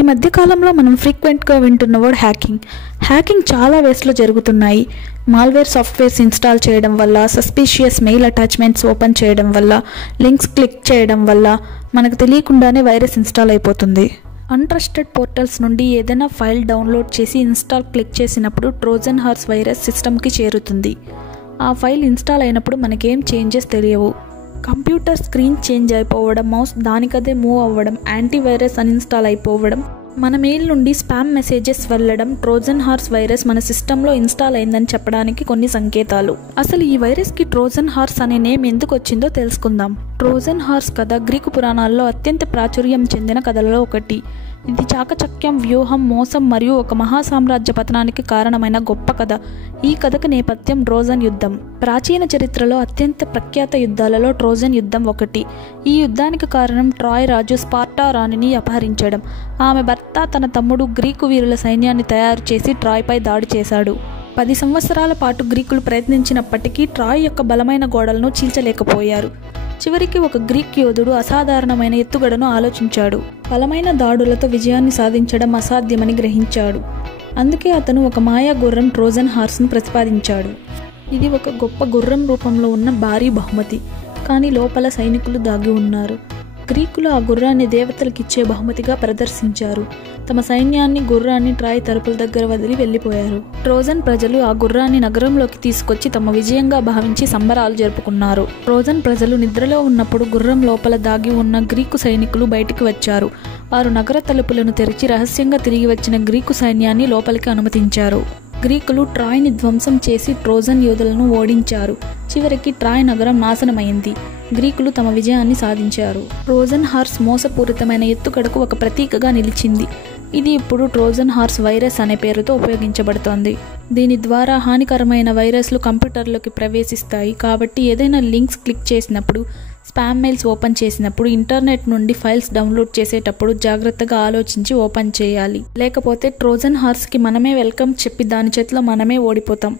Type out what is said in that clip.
ఈ మధ్య కాలంలో మనం ఫ్రీక్వెంట్గా వింటున్న వర్డ్ హ్యాకింగ్ చాలా వేస్లో జరుగుతున్నాయి. మాల్వేర్ సాఫ్ట్వేర్స్ ఇన్స్టాల్ చేయడం వల్ల, సస్పీషియస్ మెయిల్ అటాచ్మెంట్స్ ఓపెన్ చేయడం వల్ల, లింక్స్ క్లిక్ చేయడం వల్ల మనకు తెలియకుండానే వైరస్ ఇన్స్టాల్ అయిపోతుంది. అన్ట్రస్టెడ్ పోర్టల్స్ నుండి ఏదైనా ఫైల్ డౌన్లోడ్ చేసి ఇన్స్టాల్ క్లిక్ చేసినప్పుడు ట్రోజన్ హార్స్ వైరస్ సిస్టమ్కి చేరుతుంది. ఆ ఫైల్ ఇన్స్టాల్ అయినప్పుడు మనకేం చేంజెస్ తెలియవు. కంప్యూటర్ స్క్రీన్ చేంజ్ అయిపోవడం, మౌస్ దానికదే మూవ్ అవ్వడం, యాంటీవైరస్ అన్ఇన్స్టాల్ అయిపోవడం, మన మెయిల్ నుండి స్పామ్ మెసేజెస్ వెళ్ళడం ట్రోజన్ హార్స్ వైరస్ మన సిస్టంలో ఇన్స్టాల్ అయిందని చెప్పడానికి కొన్ని సంకేతాలు. అసలు ఈ వైరస్కి ట్రోజన్ హార్స్ అనే నేమ్ ఎందుకు వచ్చిందో తెలుసుకుందాం. ట్రోజన్ హార్స్ కథ గ్రీకు పురాణాల్లో అత్యంత ప్రాచుర్యం చెందిన కథలలో ఒకటి. ఇది చాకచక్యం, వ్యూహం, మోసం మరియు ఒక మహాసామ్రాజ్య పతనానికి కారణమైన గొప్ప కథ. ఈ కథకు నేపథ్యం ట్రోజన్ యుద్ధం. ప్రాచీన చరిత్రలో అత్యంత ప్రఖ్యాత యుద్ధాలలో ట్రోజన్ యుద్ధం ఒకటి. ఈ యుద్ధానికి కారణం ట్రాయ్ రాజు స్పార్టా రాణిని అపహరించడం. ఆమె భర్త తన తమ్ముడు గ్రీకు వీరుల సైన్యాన్ని తయారు చేసి ట్రాయ్పై దాడి చేశాడు. 10 సంవత్సరాల పాటు గ్రీకులు ప్రయత్నించినప్పటికీ ట్రాయ్ యొక్క బలమైన గోడలను చీల్చలేకపోయారు. చివరికి ఒక గ్రీక్ యోధుడు అసాధారణమైన ఎత్తుగడను ఆలోచించాడు. బలమైన దాడులతో విజయాన్ని సాధించడం అసాధ్యమని గ్రహించాడు. అందుకే అతను ఒక మాయా గుర్రం ట్రోజన్ హార్స్ను ప్రతిపాదించాడు. ఇది ఒక గొప్ప గుర్రం రూపంలో ఉన్న భారీ బహుమతి. కానీ లోపల సైనికులు దాగి ఉన్నారు. గ్రీకులు ఆ గుర్రాన్ని దేవతలకిచ్చే బహుమతిగా ప్రదర్శించారు. తమ సైన్యాన్ని, గుర్రాన్ని ట్రాయ్ తలుపుల దగ్గర వదిలి వెళ్ళిపోయారు. ట్రోజన్ ప్రజలు ఆ గుర్రాన్ని నగరంలోకి తీసుకొచ్చి తమ విజయంగా భావించి సంబరాలు జరుపుకున్నారు. ట్రోజన్ ప్రజలు నిద్రలో ఉన్నప్పుడు గుర్రం లోపల దాగి ఉన్న గ్రీకు సైనికులు బయటికి వచ్చారు. వారు నగర తలుపులను తెరిచి రహస్యంగా తిరిగి వచ్చిన గ్రీకు సైన్యాన్ని లోపలికి అనుమతించారు. గ్రీకులు ట్రాయ్ని ధ్వంసం చేసి ట్రోజన్ యోధులను ఓడించారు. చివరికి ట్రాయ్ నగరం నాశనమైంది. గ్రీకులు తమ విజయాన్ని సాధించారు. ట్రోజన్ హార్స్ మోసపూరితమైన ఎత్తుగడకు ఒక ప్రతీకగా నిలిచింది. ఇది ఇప్పుడు ట్రోజన్ హార్స్ వైరస్ అనే పేరుతో ఉపయోగించబడుతోంది. దీని ద్వారా హానికరమైన వైరస్లు కంప్యూటర్లోకి ప్రవేశిస్తాయి. కాబట్టి ఏదైనా లింక్స్ క్లిక్ చేసినప్పుడు, స్పామ్ మెయిల్స్ ఓపెన్ చేసినప్పుడు, ఇంటర్నెట్ నుండి ఫైల్స్ డౌన్లోడ్ చేసేటప్పుడు జాగ్రత్తగా ఆలోచించి ఓపెన్ చేయాలి. లేకపోతే ట్రోజన్ హార్స్కి మనమే వెల్కమ్ చెప్పి దాని చేతిలో మనమే ఓడిపోతాం.